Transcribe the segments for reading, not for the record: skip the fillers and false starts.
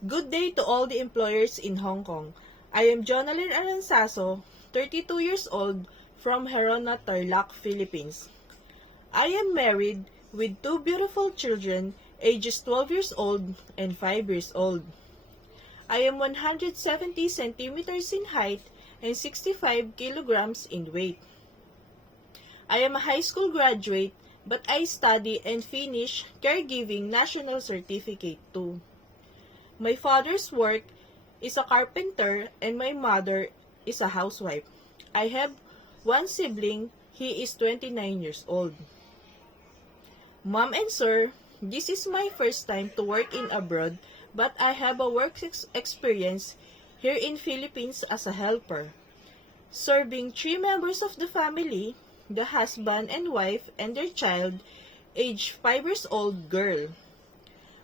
Good day to all the employers in Hong Kong. I am Jonalyn Aranzaso, 32 years old, from Herona, Tarlac, Philippines. I am married with two beautiful children, ages 12 years old and 5 years old. I am 170 centimeters in height and 65 kilograms in weight. I am a high school graduate, but I study and finish caregiving national certificate too. My father's work is a carpenter and my mother is a housewife. I have one sibling, he is 29 years old. Mom and sir, this is my first time to work in abroad, but I have a work experience here in Philippines as a helper, serving 3 members of the family, the husband and wife and their child, age 5 years old girl.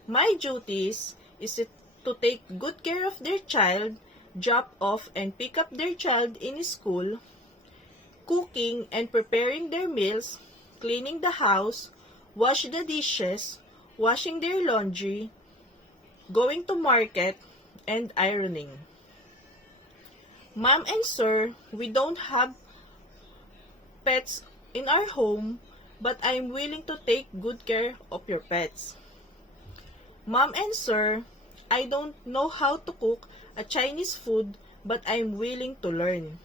My duties is to take good care of their child, drop off and pick up their child in school, cooking and preparing their meals, cleaning the house, wash the dishes, washing their laundry, going to market, and ironing. Mom and sir, we don't have pets in our home, but I'm willing to take good care of your pets. Mom and sir, I don't know how to cook a Chinese food, but I'm willing to learn.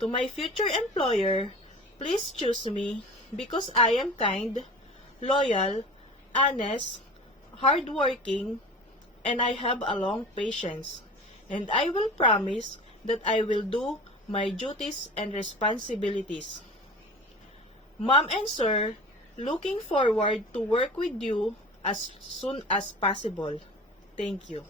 To my future employer, please choose me because I am kind, loyal, honest, hardworking, and I have a long patience. And I will promise that I will do my duties and responsibilities. Mom and sir, looking forward to work with you as soon as possible. Thank you.